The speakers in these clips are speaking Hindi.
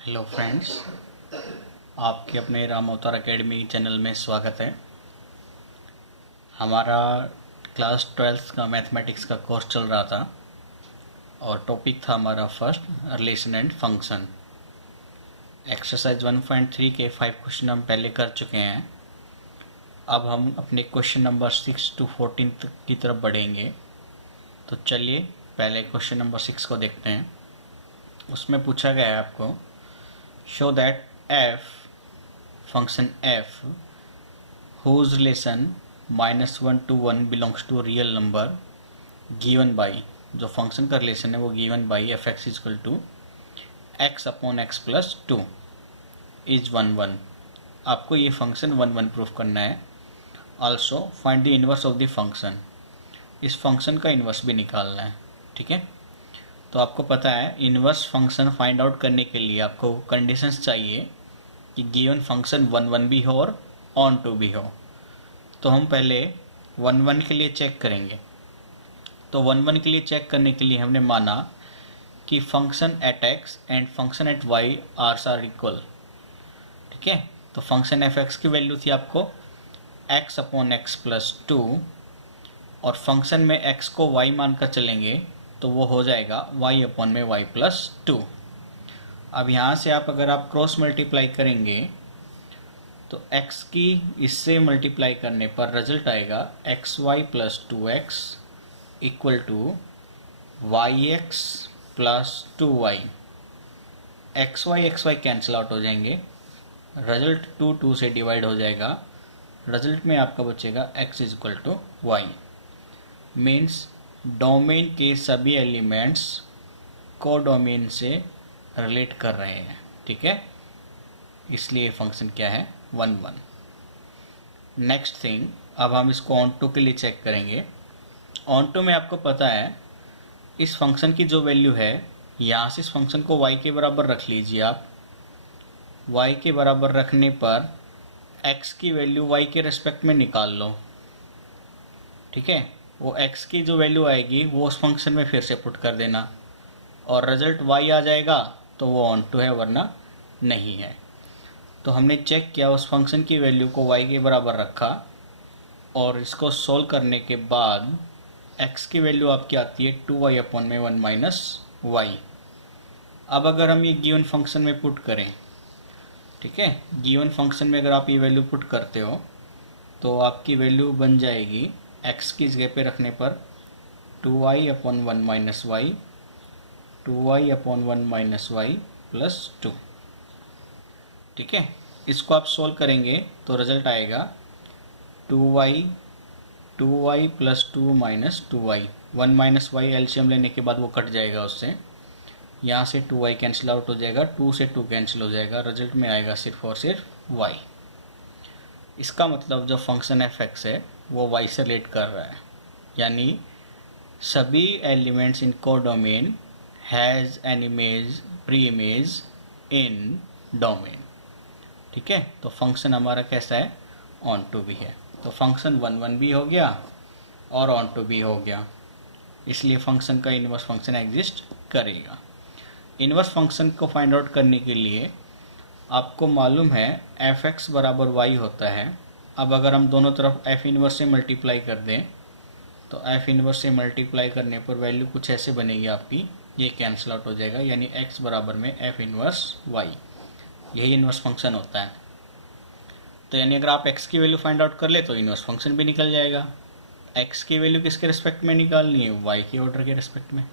हेलो फ्रेंड्स, आपके अपने राम अवतार अकेडमी चैनल में स्वागत है। हमारा क्लास 12th का मैथमेटिक्स का कोर्स चल रहा था और टॉपिक था हमारा first relation and function. Exercise 1.3 के 5 क्वेश्चन हम पहले कर चुके हैं। अब हम अपने क्वेश्चन नंबर 6 to 14 की तरफ बढ़ेंगे। तो चलिए पहले क्वेश्चन नंबर 6 को देखते हैं। उसमें पूछा गया है आपको, show that f function f whose relation -1 to 1 belongs to real number given by, जो फंक्शन का रिलेशन है वो given by F X is equal to X upon X plus two is 1 1। आपको ये फंक्शन 1 1 प्रूफ करना है। Also find the inverse of the function, इस फंक्शन का इनवर्स भी निकालना है। ठीक है, तो आपको पता है इनवर्स फंक्शन फाइंड आउट करने के लिए आपको कंडीशंस चाहिए कि गिवन फंक्शन 1 1 भी हो और ऑन टू भी हो। तो हम पहले 1 1 के लिए चेक करेंगे। तो 1 1 के लिए चेक करने के लिए हमने माना कि function at X and function at Y are equal. ठीक है, तो फंक्शन एफ एक्स की वैल्यू थी आपको X upon X plus two, और फंक्शन में एक्स को वाई मानकर चलेंगे तो वो हो जाएगा y अपॉन में y प्लस टू। अब यहाँ से अगर आप क्रॉस मल्टीप्लाई करेंगे तो x की इससे मल्टीप्लाई करने पर रिजल्ट आएगा X Y plus two X equal to Y X plus two Y. X Y cancel out हो जाएंगे, रिजल्ट 2 से डिवाइड हो जाएगा। रिजल्ट में आपका बचेगा x is equal to Y. Means domain के सभी एलिमेंट्स को डोमेन से रिलेट कर रहे हैं। ठीक है, इसलिए फंक्शन क्या है 1 1। नेक्स्ट थिंग, अब हम इसको ऑन टू के लिए चेक करेंगे। ऑन टू में आपको पता है इस फंक्शन की जो वैल्यू है, यहाँ से इस फंक्शन को y के बराबर रख लीजिए आप। y के बराबर रखने पर x की वैल्यू y के रेस्पेक्ट में निकाल लो। ठीक है, वो x की जो वैल्यू आएगी वो उस फंक्शन में फिर से पुट कर देना और रिजल्ट y आ जाएगा, तो वो ऑन टू है वरना नहीं है। तो हमने चेक किया, उस फंक्शन की वैल्यू को y के बराबर रखा और इसको सोल्व करने के बाद x की वैल्यू आपकी आती है 2y अपॉन में 1 माइनस वाई। अब अगर हम ये गिवन फंक्शन में पुट करें, ठीक है, गिवन फंक्शन में अगर आप ये वैल्यू पुट करते हो तो आपकी वैल्यू बन जाएगी x की जगह पे रखने पर 2y upon 1 minus Y, 2y upon 1 minus Y plus 2। ठीक है, इसको आप सोल्व करेंगे तो रिजल्ट आएगा 2y plus 2 minus 2y। 1 minus Y LCM लेने के बाद वो कट जाएगा उससे, यहाँ से 2y कैंसिल आउट हो जाएगा, 2 से 2 कैंसिल हो जाएगा, रिजल्ट में आएगा सिर्फ और सिर्फ y। इसका मतलब जो फंक्शन एफ एक्स है वो y से रिलेट कर रहा है, यानी सभी elements in codomain has an image pre image in domain. ठीक है, तो फंक्शन हमारा कैसा है, ऑन टू भी है। तो फंक्शन 1 1 भी हो गया और ऑन टू भी हो गया, इसलिए फंक्शन का इनवर्स फंक्शन एग्जिस्ट करेगा। इनवर्स फंक्शन को फाइंड आउट करने के लिए आपको मालूम है एफ एक्स बराबर वाई होता है। अब अगर हम दोनों तरफ एफ इनवर्स से मल्टीप्लाई कर दें तो एफ इनवर्स से मल्टीप्लाई करने पर वैल्यू कुछ ऐसे बनेगी आपकी, ये कैंसिल आउट हो जाएगा, यानी एक्स बराबर में एफ इनवर्स वाई। यही इनवर्स फंक्शन होता है। तो यानी अगर आप एक्स की वैल्यू फाइंड आउट कर ले तो इनवर्स फंक्शन भी निकल जाएगा। एक्स की वैल्यू किसके रिस्पेक्ट में निकालनी है, वाई के ऑर्डर के रिस्पेक्ट में।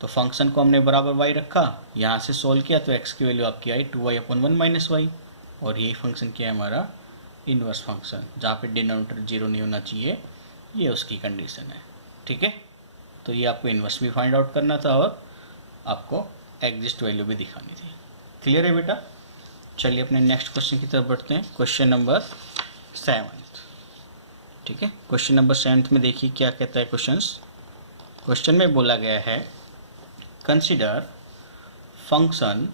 तो फंक्शन को हमने बराबर वाई रखा, यहाँ से सोल्व किया तो एक्स की वैल्यू आपकी आई 2y अपॉन 1 माइनस वाई, और यही फंक्शन क्या है हमारा इनवर्स फंक्शन, जहाँ पे डिनोमिनेटर 0 नहीं होना चाहिए, ये उसकी कंडीशन है। ठीक है, तो ये आपको इनवर्स भी फाइंड आउट करना था और आपको एग्जिस्ट वैल्यू भी दिखानी थी। क्लियर है बेटा? चलिए अपने नेक्स्ट क्वेश्चन की तरफ बढ़ते हैं, क्वेश्चन नंबर 7। ठीक है, क्वेश्चन नंबर 7 में देखिए क्या कहता है क्वेश्चन में बोला गया है consider function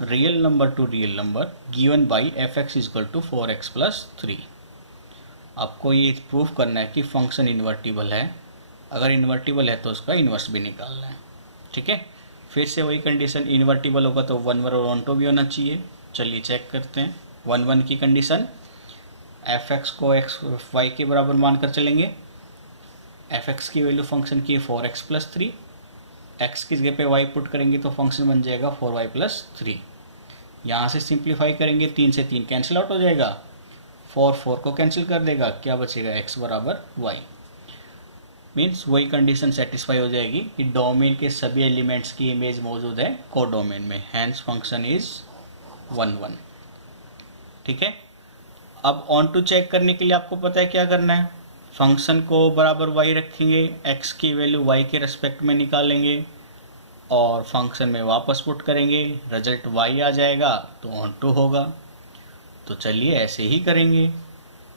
real number to real number given by F X is equal to 4x plus 3। आपको ये प्रूफ करना है कि फंक्शन इन्वर्टिबल है। अगर इन्वर्टिबल है तो उसका इन्वर्स भी निकालना है। ठीक है, फिर से वही कंडीशन, इन्वर्टिबल होगा तो 1 1 और ऑन टू भी होना चाहिए। चलिए चेक करते हैं। 1 1 की कंडीशन, एफ एक्स को एक्स वाई के बराबर मानकर चलेंगे। एफ एक्स की वैल्यू फंक्शन की 4x+3, एक्स की जगह पे वाई पुट करेंगे तो फंक्शन बन जाएगा 4y+3। यहाँ से सिंप्लीफाई करेंगे, 3 से 3 कैंसिल आउट हो जाएगा, 4 4 को कैंसिल कर देगा, क्या बचेगा x बराबर y। मीन्स वही कंडीशन सेटिस्फाई हो जाएगी कि डोमेन के सभी एलिमेंट्स की इमेज मौजूद है को डोमेन में, हैंस फंक्शन इज 1 1। ठीक है। अब ऑन टू चेक करने के लिए आपको पता है क्या करना है, फंक्शन को बराबर y रखेंगे, x की वैल्यू y के रेस्पेक्ट में निकालेंगे और फंक्शन में वापस पुट करेंगे, रिजल्ट y आ जाएगा तो ऑन टू होगा। तो चलिए ऐसे ही करेंगे।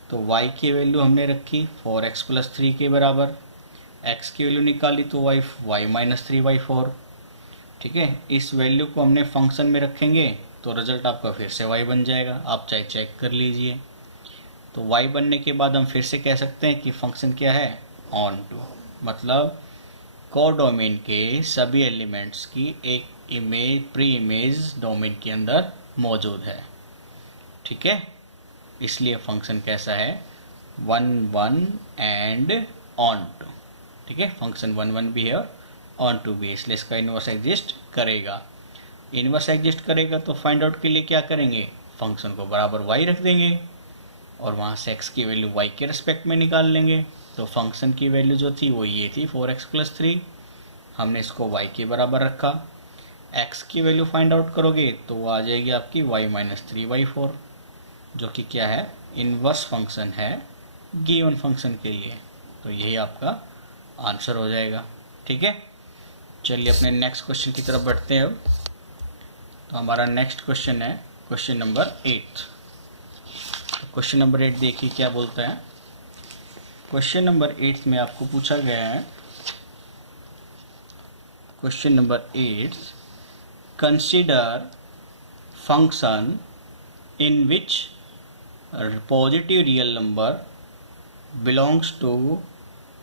तो y की वैल्यू हमने रखी 4x+3 के बराबर, x की वैल्यू निकाली तो y -3/4। ठीक है, इस वैल्यू को हमने फंक्शन में रखेंगे तो रिजल्ट आपका फिर से y बन जाएगा, आप चाहे चेक कर लीजिए। तो y बनने के बाद हम फिर से कह सकते हैं कि फंक्शन क्या है, ऑन टू, मतलब कोडोमेन के सभी एलिमेंट्स की एक इमेज, प्री इमेज डोमेन के अंदर मौजूद है। ठीक है, इसलिए फंक्शन कैसा है, 1 1 एंड ऑन टू। ठीक है, फंक्शन 1 1 भी है और ऑन टू भी है, इसलिए इसका इन्वर्स एग्जिस्ट करेगा। इन्वर्स एग्जिस्ट करेगा तो फाइंड आउट के लिए क्या करेंगे, फंक्शन को बराबर y रख देंगे और वहाँ से x की वैल्यू y के रिस्पेक्ट में निकाल लेंगे। तो फंक्शन की वैल्यू जो थी वो ये थी 4x+3, हमने इसको y के बराबर रखा। x की वैल्यू फाइंड आउट करोगे तो वो आ जाएगी आपकी y -3/4, जो कि क्या है, इनवर्स फंक्शन है गिवन फंक्शन के लिए। तो यही आपका आंसर हो जाएगा। ठीक है, चलिए अपने नेक्स्ट क्वेश्चन की तरफ बढ़ते हैं। अब तो हमारा नेक्स्ट क्वेश्चन है क्वेश्चन नंबर 8। तो क्वेश्चन नंबर 8 देखिए क्या बोलता है। क्वेश्चन नंबर 8 में आपको पूछा गया है, question number 8, consider function in which a positive real number belongs to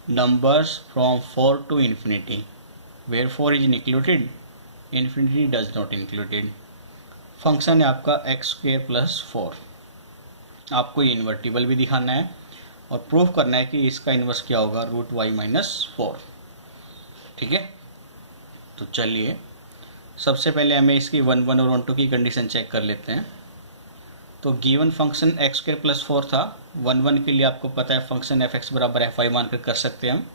numbers from 4 to infinity, where 4 is included, infinity does not included। Function है आपका x² + 4। आपको ये इन्वर्टिबल भी दिखाना है और प्रूफ करना है कि इसका इन्वर्स क्या होगा, √y-4। ठीक है, तो चलिए सबसे पहले हमें इसकी 1 1 और 1 2 की कंडीशन चेक कर लेते हैं। तो गिवन फंक्शन x² + 4 था, 1 1 के लिए आपको पता है फंक्शन f(x) बराबर fy मानकर कर सकते हैं हम।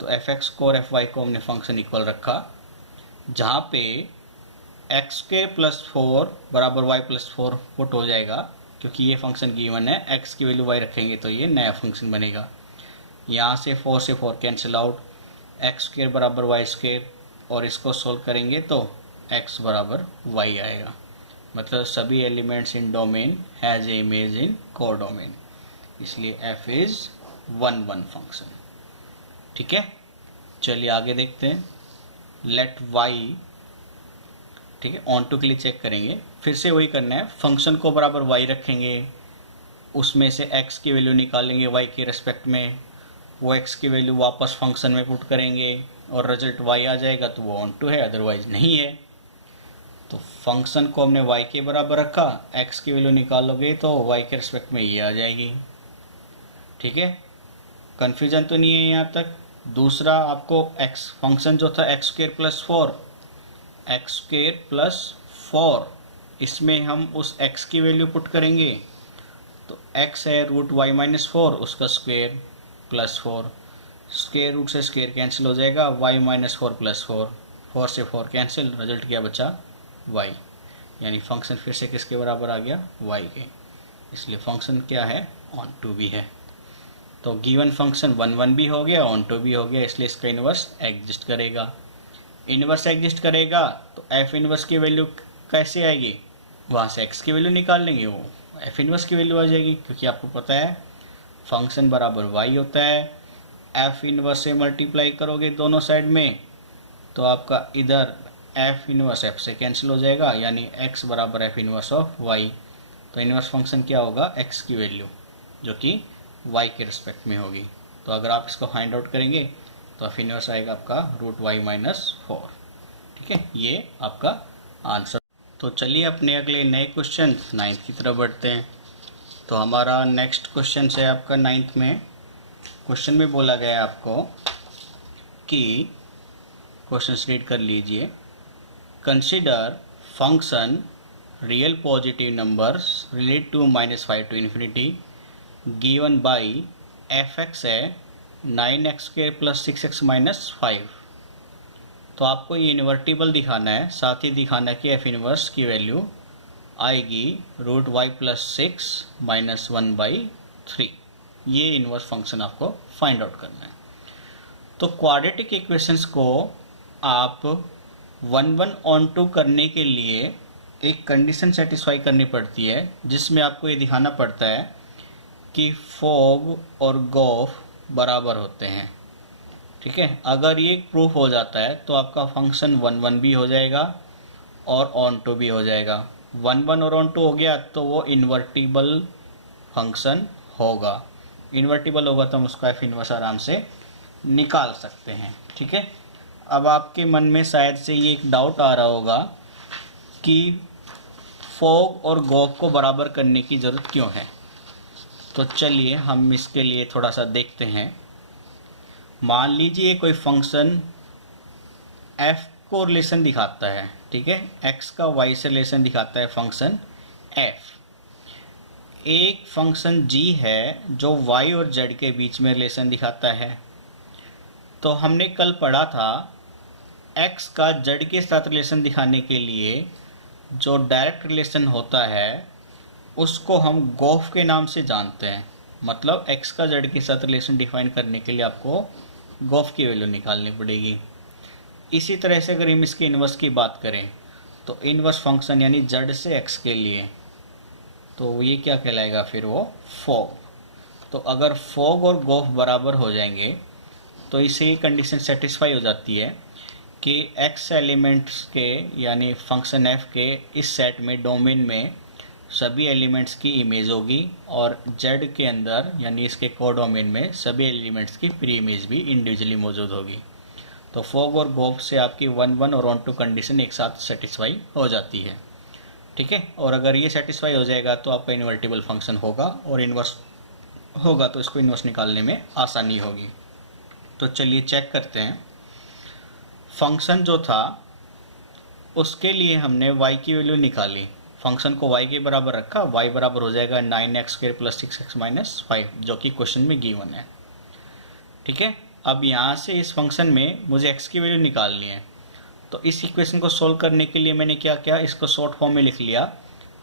तो f(x) को और fy को हमने फंक्शन इक्वल रखा, जहाँ पे x² + 4 बराबर y+4 पुट हो जाएगा, क्योंकि ये फंक्शन गिवन है, x की वैल्यू y रखेंगे तो ये नया फंक्शन बनेगा। यहाँ से 4 से 4 कैंसिल आउट, x² बराबर y², और इसको सोल्व करेंगे तो x बराबर y आएगा। मतलब सभी elements in domain has a image in को डोमेन, इसलिए f इज 1 1 फंक्शन। ठीक है, चलिए आगे देखते हैं। लेट y, ठीक है, ऑन टू के लिए चेक करेंगे, फिर से वही करना है, फंक्शन को बराबर y रखेंगे, उसमें से x की वैल्यू निकालेंगे y के रेस्पेक्ट में, वो x की वैल्यू वापस फंक्शन में पुट करेंगे और रिजल्ट y आ जाएगा तो वो ऑन टू है, अदरवाइज नहीं है। तो फंक्शन को हमने y के बराबर रखा, x की वैल्यू निकालोगे तो y के रिस्पेक्ट में ये आ जाएगी। ठीक है, कन्फ्यूजन तो नहीं है यहाँ तक। दूसरा आपको x फंक्शन जो था x² + 4, इसमें हम उस x की वैल्यू पुट करेंगे तो x है √y-4, उसका स्क्वेयर + 4, स्क्वेयर रूट से स्क्वेयर कैंसिल हो जाएगा, y-4 + 4, 4 से 4 कैंसिल, रिजल्ट क्या बचा, y। यानी फंक्शन फिर से किसके बराबर आ गया, y के, इसलिए फंक्शन क्या है, ऑन टू भी है। तो गिवन फंक्शन 1 1 भी हो गया, ऑन टू भी हो गया, इसलिए इसका इन्वर्स एग्जिस्ट करेगा। इन्वर्स एग्जिस्ट करेगा तो f इन्वर्स की वैल्यू कैसे आएगी, वहाँ से x की वैल्यू निकाल लेंगे, वो f इन्वर्स की वैल्यू आ जाएगी, क्योंकि आपको पता है फंक्शन बराबर y होता है। f इन्वर्स से मल्टीप्लाई करोगे दोनों साइड में तो आपका इधर f इन्वर्स f से कैंसिल हो जाएगा, यानी x बराबर f इन्वर्स ऑफ y। तो इन्वर्स फंक्शन क्या होगा, x की वैल्यू जो कि y के रिस्पेक्ट में होगी। तो अगर आप इसको फाइंड आउट करेंगे तो f इन्वर्स आएगा आपका √y-4। ठीक ठीक है, ये आपका आंसर। तो चलिए अपने अगले नए क्वेश्चन 9th की तरफ बढ़ते हैं। तो हमारा नेक्स्ट क्वेश्चन है आपका 9th में। क्वेश्चन में बोला गया है आपको कि, क्वेश्चन रीड कर लीजिए, consider function real positive numbers relate to -5 to infinity given by fx है 9x² + 6x - 5। तो आपको ये इन्वर्टिबल दिखाना है, साथ ही दिखाना है कि f इनवर्स की वैल्यू आएगी √y + 6 - 1/3। ये इनवर्स फंक्शन आपको फाइंड आउट करना है। तो क्वाड्रेटिक इक्वेशंस को आप 1/2 करने के लिए एक कंडीशन सेटिस्फाई करनी पड़ती है, जिसमें आपको ये दिखाना पड़ता है कि फॉग और गोफ बराबर होते हैं। ठीक है, अगर ये प्रूफ हो जाता है तो आपका फंक्शन 1/1 भी हो जाएगा और ऑन2 भी हो जाएगा। 1/1 और ऑन2 हो गया तो वो इन्वर्टिबल फंक्शन होगा। इन्वर्टिबल होगा तो हम उसका एफ इनवर्स आराम से निकाल सकते हैं। ठीक है, अब आपके मन में शायद से ये एक डाउट आ रहा होगा कि फॉग और गोफ को बराबर करने की ज़रूरत क्यों है। तो चलिए हम इसके लिए थोड़ा सा देखते हैं। मान लीजिए कोई फंक्शन f को रिलेशन दिखाता है, ठीक है, x का y से रिलेशन दिखाता है फंक्शन f। एक फंक्शन g है जो y और z के बीच में रिलेशन दिखाता है। तो हमने कल पढ़ा था x का z के साथ रिलेशन दिखाने के लिए जो डायरेक्ट रिलेशन होता है उसको हम गोफ के नाम से जानते हैं। मतलब x का z के साथ रिलेशन डिफाइन करने के लिए आपको गोफ की वैल्यू निकालनी पड़ेगी। इसी तरह से अगर हम इसके इन्वर्स की बात करें तो इन्वर्स फंक्शन यानी z से x के लिए, तो ये क्या कहलाएगा फिर, वो फॉग। तो अगर फॉग और गोफ बराबर हो जाएंगे तो इससे ये कंडीशन सेटिस्फाई हो जाती है कि x एलिमेंट्स के यानी फंक्शन f के इस सेट में डोमेन में सभी एलिमेंट्स की इमेज होगी और z के अंदर यानी इसके कोडोमेन में सभी एलिमेंट्स की प्री इमेज भी इंडिविजुअली मौजूद होगी। तो फॉग और गोफ से आपकी 1/1 और ऑन2 कंडीशन एक साथ सेटिस्फाई हो जाती है। ठीक है, और अगर ये सेटिस्फाई हो जाएगा तो आपका इन्वर्टिबल फंक्शन होगा और इन्वर्स होगा तो इसको इन्वर्स निकालने में आसानी होगी। तो चलिए चेक करते हैं। फंक्शन जो था उसके लिए हमने y की वैल्यू निकाली, फंक्शन को y के बराबर रखा, y बराबर हो जाएगा 9x² + 6x - 5 जो कि क्वेश्चन में गिवन है। ठीक है, अब यहाँ से इस फंक्शन में मुझे x की वैल्यू निकालनी है। तो इस इक्वेशन को सोल्व करने के लिए मैंने क्या किया, इसको शॉर्ट फॉर्म में लिख लिया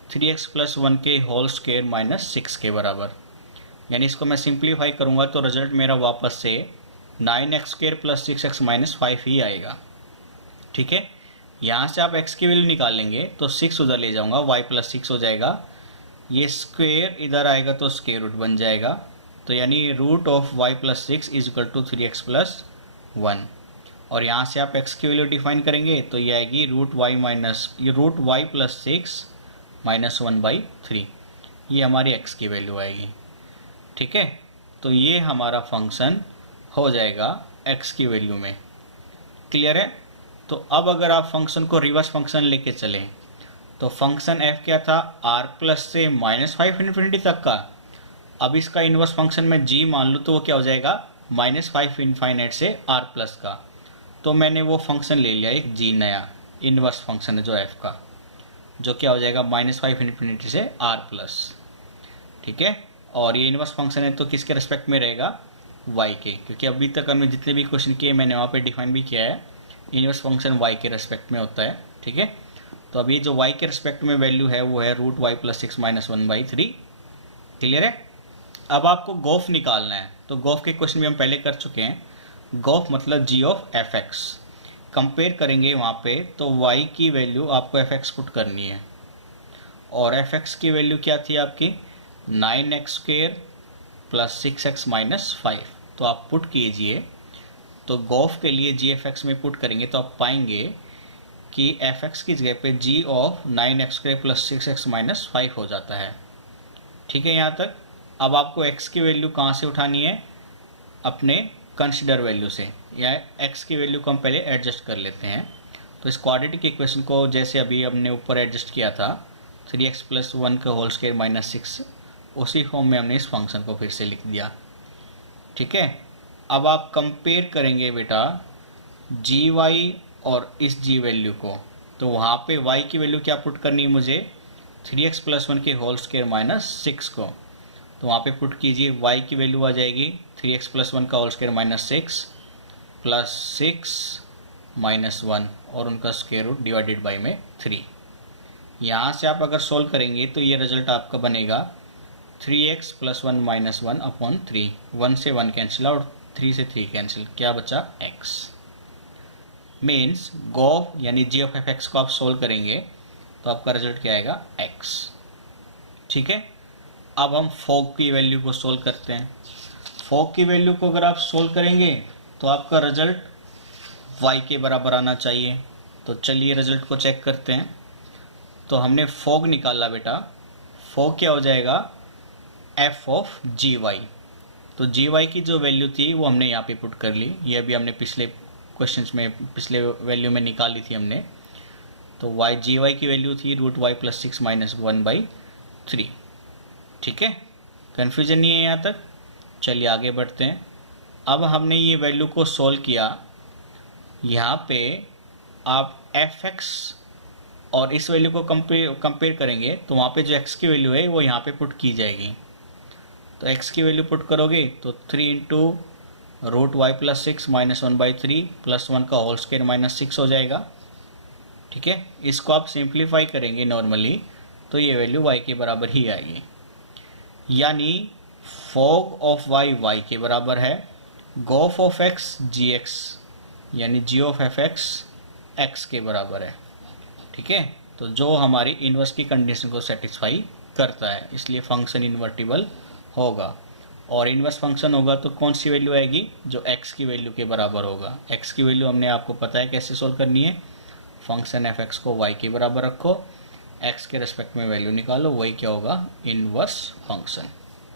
3x + 1 के होल स्क्वायर - 6 के बराबर। यानी इसको मैं सिंप्लीफाई करूँगा तो रिजल्ट मेरा वापस से 9x² + 6x - 5 ही आएगा। ठीक है, यहाँ से आप x की वैल्यू निकालेंगे तो 6 उधर ले जाऊँगा, y + 6 हो जाएगा, ये स्क्वायर इधर आएगा तो स्क्वायर रूट बन जाएगा। तो यानी √y + 6 = 3x + 1। और यहाँ से आप x की वैल्यू डिफाइन करेंगे तो ये आएगी √y + 6 - 1/3। ये हमारी x की वैल्यू आएगी। ठीक है, तो ये हमारा फंक्शन हो जाएगा x की वैल्यू में। क्लियर है। तो अब अगर आप फंक्शन को रिवर्स फंक्शन लेके चलें तो फंक्शन f क्या था, r+ से -5 इन्फिनिटी तक का। अब इसका इन्वर्स फंक्शन में g मान लूँ तो वो क्या हो जाएगा, -5 इनफाइनाइट से r+ का। तो मैंने वो फंक्शन ले लिया एक g नया इन्वर्स फंक्शन है जो f का, जो क्या हो जाएगा -5 इन्फिनिटी से r+। ठीक है, और ये इन्वर्स फंक्शन है तो किसके रिस्पेक्ट में रहेगा, y के, क्योंकि अभी तक हमने जितने भी क्वेश्चन किए मैंने वहाँ पे डिफाइन भी किया है इन्वर्स फंक्शन y के रिस्पेक्ट में होता है। ठीक है, तो अभी जो y के रिस्पेक्ट में वैल्यू है वो है √y + 6 - 1/3। क्लियर है। अब आपको गोफ निकालना है, तो गोफ के क्वेश्चन भी हम पहले कर चुके हैं। गोफ मतलब g ऑफ fx। कंपेयर करेंगे वहाँ पे तो y की वैल्यू आपको fx पुट करनी है और fx की वैल्यू क्या थी आपकी 9x² + 6x - 5। तो आप पुट कीजिए, तो गोफ के लिए gfx में पुट करेंगे तो आप पाएंगे कि fx की जगह पे g ऑफ 9x² + 6x - 5 हो जाता है। ठीक है, यहाँ तक। अब आपको x की वैल्यू कहाँ से उठानी है, अपने कंसिडर वैल्यू से, या x की वैल्यू को हम पहले एडजस्ट कर लेते हैं। तो तो इस क्वाड्रेटिक इक्वेशन को जैसे अभी हमने ऊपर एडजस्ट किया था 3x प्लस 1 का होल स्क्वायर माइनस 6, उसी फॉर्म में हमने इस फंक्शन को फिर से लिख दिया। ठीक है, अब आप कंपेयर करेंगे बेटा जी वाई और इस जी वैल्यू को, तो वहाँ पे y की वैल्यू क्या पुट करनी है मुझे, 3x प्लस 1 के होल स्क्वायर माइनस 6 को, तो वहाँ पे पुट कीजिए y की वैल्यू आ जाएगी 3x प्लस 1 का whole square minus 6 plus 6 minus 1 और उनका स्क्वायर रूट डिवाइडेड बाई में 3। यहाँ से आप अगर सोल्व करेंगे तो ये रिजल्ट आपका बनेगा 3x प्लस 1 माइनस 1 अपॉन 3, 1 से 1 कैंसिल और 3 से 3 कैंसिल, क्या बचा x। मीन्स गो यानी जी ऑफ एफ एक्स को आप सोल्व करेंगे तो आपका रिजल्ट क्या आएगा x। ठीक है, अब हम फोग की वैल्यू को सोल्व करते हैं। फोग की वैल्यू को अगर आप सोल्व करेंगे तो आपका रिजल्ट y के बराबर आना चाहिए। तो चलिए रिजल्ट को चेक करते हैं। तो हमने फोग निकाला बेटा, फोग क्या हो जाएगा f ऑफ जी वाई। तो जी वाई की जो वैल्यू थी वो हमने यहाँ पे पुट कर ली, ये अभी हमने पिछले क्वेश्चंस में पिछले वैल्यू में निकाली थी हमने। तो y जी वाई की वैल्यू थी रूट वाई प्लस 6 माइनस 1/3। ठीक है, कन्फ्यूजन नहीं है यहाँ तक। चलिए आगे बढ़ते हैं। अब हमने ये वैल्यू को सोल्व किया, यहाँ पे आप एफ एक्स और इस वैल्यू को कंपेयर करेंगे तो वहाँ पे जो x की वैल्यू है वो यहाँ पे पुट की जाएगी। तो x की वैल्यू पुट करोगे तो 3 into root Y plus 6 minus 1/3 plus 1 का होल स्क्वायर माइनस 6 हो जाएगा। ठीक है, इसको आप सिंप्लीफाई करेंगे नॉर्मली तो ये वैल्यू y के बराबर ही आएगी, यानी फोग ऑफ y के बराबर है, गोफ ऑफ x gx यानी g ऑफ एफ x के बराबर है। ठीक है, तो जो हमारी इन्वर्स की कंडीशन को सेटिस्फाई करता है, इसलिए फंक्शन इन्वर्टिबल होगा। और इन्वर्स फंक्शन होगा तो कौन सी वैल्यू आएगी, जो x की वैल्यू के बराबर होगा। x की वैल्यू हमने आपको पता है कैसे सोल्व करनी है, फंक्शन एफ एक्स को y के बराबर रखो, x के रेस्पेक्ट में वैल्यू निकालो, वही क्या होगा इन्वर्स फंक्शन,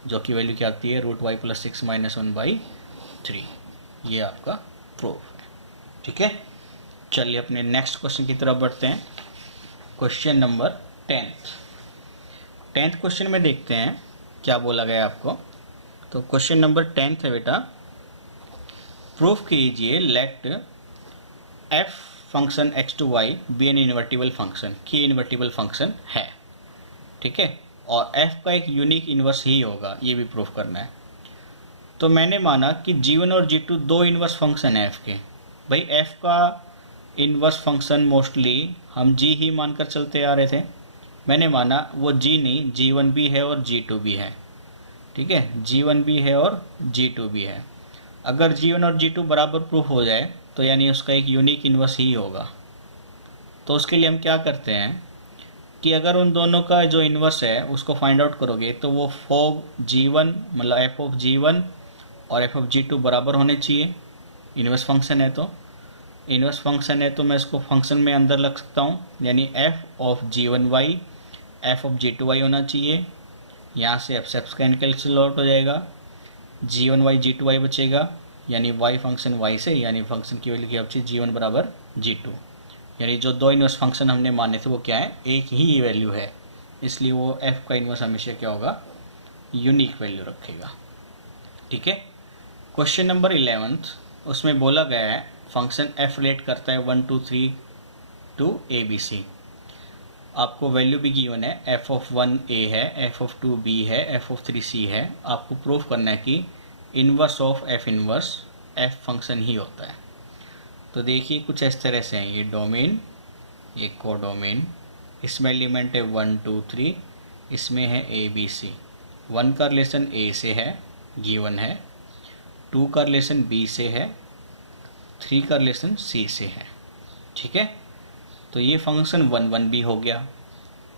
जो की वैल्यू क्या आती है रूट वाई प्लस 6 माइनस 1/3। ये आपका प्रूफ है। ठीक है, चलिए अपने नेक्स्ट क्वेश्चन की तरफ बढ़ते हैं। क्वेश्चन नंबर 10th क्वेश्चन में देखते हैं क्या बोला गया आपको। तो क्वेश्चन नंबर 10 है बेटा, प्रूफ कीजिए let F function X to Y be an invertible function, की इन्वर्टिबल फंक्शन है। ठीक है, और एफ का एक यूनिक इन्वर्स ही होगा, ये भी प्रूफ करना है। तो मैंने माना कि G1 और G2 दो इन्वर्स फंक्शन है एफ के। भाई एफ का इन्वर्स फंक्शन मोस्टली हम जी ही मानकर चलते आ रहे थे, मैंने माना वो जी नहीं, G1 भी है और G2 भी है। ठीक है, G1 भी है और G2 भी है। अगर G1 और G2 बराबर प्रूफ हो जाए तो यानी उसका एक यूनिक इन्वर्स ही होगा। तो उसके लिए हम क्या करते हैं कि अगर उन दोनों का जो इन्वर्स है उसको फाइंड आउट करोगे तो वो फोग G1 मतलब एफ ऑफ G1 और एफ ऑफ G2 बराबर होने चाहिए। इन्वर्स फंक्शन है तो इन्वर्स फंक्शन है तो मैं इसको फंक्शन में अंदर रख सकता हूँ, यानी F of G1y F of G2y होना चाहिए। यहाँ से एफ सेप्स का कैंसिल आउट हो जाएगा, G1y G2y बचेगा, यानी y फंक्शन y से, यानी फंक्शन की वैल्यू क्या बची G1 बराबर G2, यानी जो दो इन्वर्स फंक्शन हमने माने थे वो क्या है, एक ही वैल्यू है, इसलिए वो f का इन्वर्स हमेशा क्या होगा यूनिक वैल्यू रखेगा। ठीक है, क्वेश्चन नंबर 11 उसमें बोला गया है फंक्शन f रिलेट करता है 1 2 3 टू ABC। आपको वैल्यू भी गिवन है, f ऑफ 1 a है, f ऑफ 2 b है, f ऑफ 3 c है। आपको प्रूफ करना है कि inverse of f inverse f function ही होता है। तो देखिए कुछ इस तरह से है, ये डोमेन, ये कोडोमेन, इसमें एलिमेंट है 1 2 3, इसमें है ABC। 1 का रिलेशन a से है गिवन है, 2 का रिलेशन b से है, 3 का रिलेशन c से है। ठीक है, तो ये फंक्शन 1 1 भी हो गया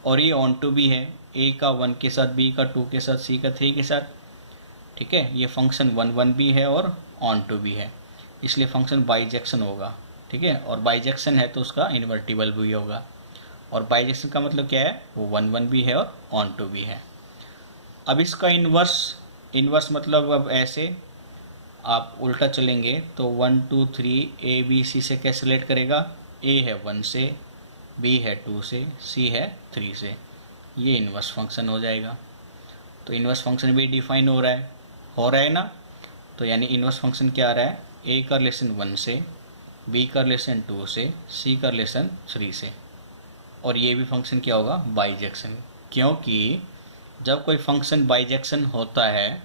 और ये ऑन टू भी है, a का 1 के साथ, b का 2 के साथ, c का 3 के साथ। ठीक है, ये फंक्शन 1 1 भी है और ऑन टू भी है, इसलिए फंक्शन बाइजेक्शन होगा। ठीक है, और बाइजेक्शन है तो उसका इन्वर्टिबल भी होगा, और बाइजेक्शन का मतलब क्या है, वो 1 1 भी है और ऑन टू भी है। अब इसका इन्वर्स मतलब अब ऐसे आप उल्टा चलेंगे तो 1 2 3 a b c से कैसे रिलेट करेगा, ए है 1 से, बी है 2 से, सी है 3 से। ये इन्वर्स फंक्शन हो जाएगा। तो इन्वर्स फंक्शन भी डिफाइन हो रहा है ना। तो यानी इन्वर्स फंक्शन क्या आ रहा है, ए का रिलेशन 1 से, बी का रिलेशन 2 से, सी का रिलेशन 3 से। और ये भी फंक्शन क्या होगा, बाइजेक्शन, क्योंकि जब कोई फंक्शन बाइजेक्शन होता है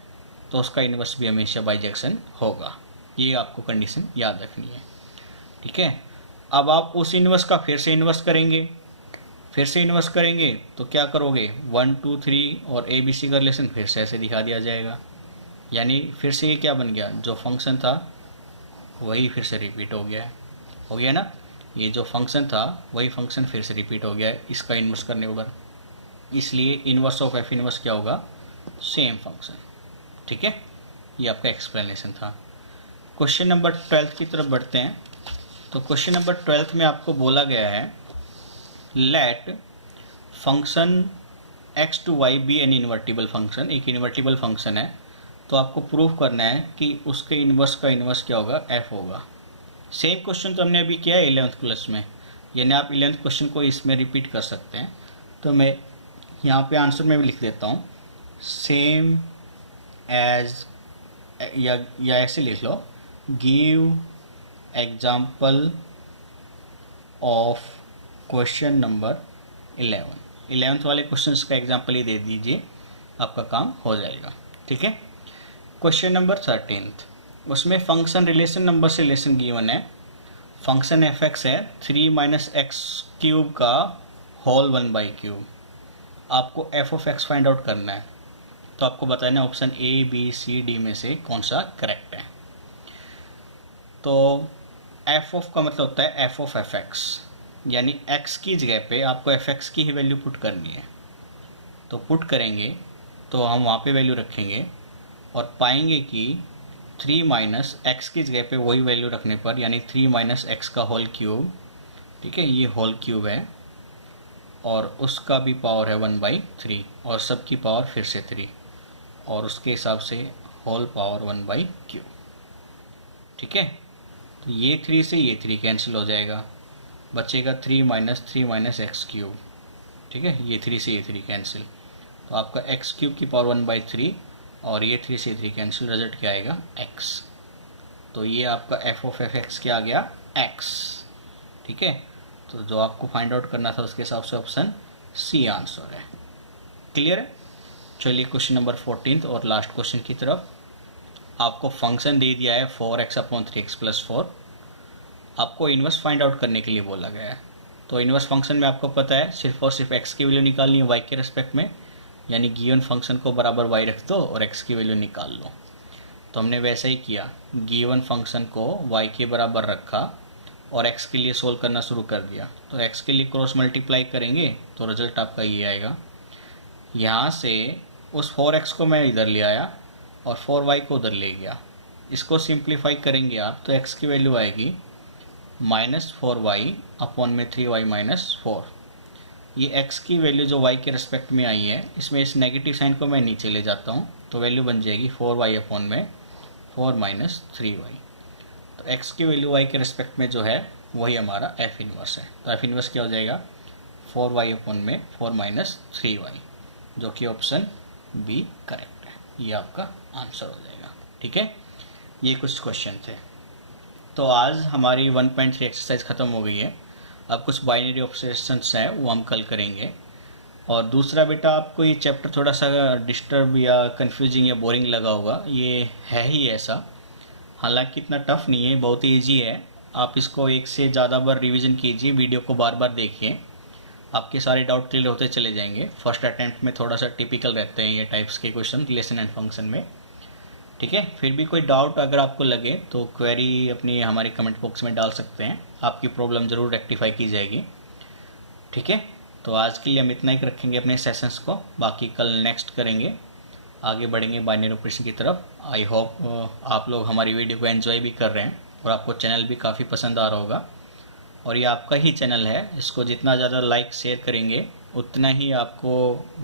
तो उसका इन्वर्स भी हमेशा बाइजेक्शन होगा। ये आपको कंडीशन याद रखनी है, ठीक है। अब आप उस इन्वर्स का फिर से इन्वर्स करेंगे तो क्या करोगे, 1 2 3 और ए बी सी का रिलेशन फिर से ऐसे दिखा दिया जाएगा। यानी फिर से ये क्या बन गया, जो फंक्शन था वही फिर से रिपीट हो गया ना। ये जो फंक्शन था वही फंक्शन फिर से रिपीट हो गया है इसका इन्वर्स करने के बाद। इसलिए इन्वर्स ऑफ एफ इन्वर्स क्या होगा, सेम फंक्शन, ठीक है। ये आपका एक्सप्लेनेशन था। क्वेश्चन नंबर 12 की तरफ बढ़ते हैं। तो क्वेश्चन नंबर 12 में आपको बोला गया है, let function X to Y be an invertible function. एक इन्वर्टिबल फंक्शन है तो आपको प्रूव करना है कि उसके इन्वर्स का इन्वर्स क्या होगा, एफ होगा। सेम क्वेश्चन तो हमने अभी किया है 11th क्लास में, यानी आप 11th क्वेश्चन को इसमें रिपीट कर सकते हैं। तो मैं यहाँ पे आंसर में भी लिख देता हूँ, सेम एज, या ऐसे लिख लो, give example of question number 11 वाले क्वेश्चंस का एग्जाम्पल ही दे दीजिए, आपका काम हो जाएगा, ठीक है। क्वेश्चन नंबर 13, उसमें फंक्शन रिलेशन नंबर से रिलेशन गिवन है। फंक्शन एफ एक्स है 3 माइनस एक्स क्यूब का होल 1/3। आपको F of X find out करना है। तो आपको बताना है option A B C D में से कौन सा करेक्ट है। तो एफ ऑफ का मतलब होता है एफ ऑफ एफ एक्स, यानी एक्स की जगह पे आपको एफ एक्स की ही वैल्यू पुट करनी है। तो पुट करेंगे तो हम वहाँ पे वैल्यू रखेंगे और पाएंगे कि 3 माइनस एक्स की जगह पे वही वैल्यू रखने पर, यानी 3 माइनस एक्स का होल क्यूब, ठीक है, ये होल क्यूब है और उसका भी पावर है 1/3 और सबकी पावर फिर से 3 और उसके हिसाब से होल पावर 1/3, ठीक है। तो ये 3 से ये 3 कैंसिल हो जाएगा, बचेगा 3 माइनस एक्स क्यूब, ठीक है। ये 3 से ये 3 कैंसिल, तो आपका एक्स क्यूब की पावर 1/3 और ये 3 से 3 कैंसिल, रिजल्ट क्या आएगा, एक्स। तो ये आपका एफ ऑफ एफ एक्स क्या आ गया, एक्स, ठीक है। तो जो आपको फाइंड आउट करना था उसके हिसाब से ऑप्शन सी आंसर है। क्लियर है। चलिए क्वेश्चन नंबर 14 और लास्ट क्वेश्चन की तरफ। आपको फंक्शन दे दिया है 4x/3x + 4। आपको इन्वर्स फाइंड आउट करने के लिए बोला गया है। तो इन्वर्स फंक्शन में आपको पता है सिर्फ और सिर्फ x की वैल्यू निकालनी है y के रेस्पेक्ट में, यानी गिवन फंक्शन को बराबर y रख दो और x की वैल्यू निकाल लो। तो हमने वैसा ही किया, गिवन फंक्शन को y के बराबर रखा और x के लिए सोल्व करना शुरू कर दिया। तो x के लिए क्रॉस मल्टीप्लाई करेंगे तो रिजल्ट आपका ये आएगा। यहाँ से उस 4x को मैं इधर ले आया और 4y को उधर ले गया। इसको सिंप्लीफाई करेंगे आप तो x की वैल्यू आएगी -4y अपॉन में 3y - 4। ये x की वैल्यू जो y के रिस्पेक्ट में आई है, इसमें इस नेगेटिव साइन को मैं नीचे ले जाता हूँ तो वैल्यू बन जाएगी 4y अपॉन में 4 - 3y। तो x की वैल्यू y के रिस्पेक्ट में जो है वही हमारा f इनवर्स है। तो f इनवर्स क्या हो जाएगा, 4y अपॉन में 4 - 3y, जो कि ऑप्शन बी करेक्ट है। ये आपका आंसर हो जाएगा, ठीक है। ये कुछ क्वेश्चन थे। तो आज हमारी 1.3 एक्सरसाइज ख़त्म हो गई है। अब कुछ बाइनरी ऑपरेशंस हैं वो हम कल करेंगे। और दूसरा बेटा, आपको ये चैप्टर थोड़ा सा डिस्टर्ब या कंफ्यूजिंग या बोरिंग लगा होगा, ये है ही ऐसा। हालांकि इतना टफ नहीं है, बहुत ही ईजी है। आप इसको एक से ज़्यादा बार रिवीजन कीजिए, वीडियो को बार बार देखिए, आपके सारे डाउट क्लियर होते चले जाएंगे। फर्स्ट अटैम्प्ट में थोड़ा सा टिपिकल रहते हैं ये टाइप्स के क्वेश्चन रिलेशन एंड फंक्शन में, ठीक है। फिर भी कोई डाउट अगर आपको लगे तो क्वेरी अपनी हमारे कमेंट बॉक्स में डाल सकते हैं, आपकी प्रॉब्लम ज़रूर रेक्टिफाई की जाएगी, ठीक है। तो आज के लिए हम इतना ही रखेंगे अपने सेशंस को, बाकी कल नेक्स्ट करेंगे, आगे बढ़ेंगे बाइनरी ऑपरेशन की तरफ। आई होप आप लोग हमारी वीडियो को एंजॉय भी कर रहे हैं और आपको चैनल भी काफ़ी पसंद आ रहा होगा। और ये आपका ही चैनल है, इसको जितना ज़्यादा लाइक शेयर करेंगे उतना ही आपको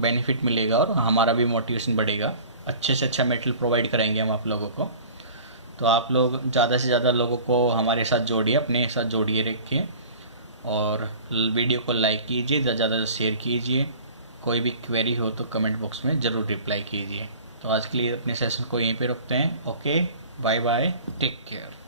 बेनिफिट मिलेगा और हमारा भी मोटिवेशन बढ़ेगा। अच्छे से अच्छा मटेरियल प्रोवाइड कराएंगे हम आप लोगों को। तो आप लोग ज़्यादा से ज़्यादा लोगों को हमारे साथ जोड़िए, अपने साथ जोड़िए रखिए। और वीडियो को लाइक कीजिए, ज़्यादा से शेयर कीजिए। कोई भी क्वेरी हो तो कमेंट बॉक्स में ज़रूर रिप्लाई कीजिए। तो आज के लिए अपने सेशन को यहीं पे रखते हैं। Okay, bye bye, take care.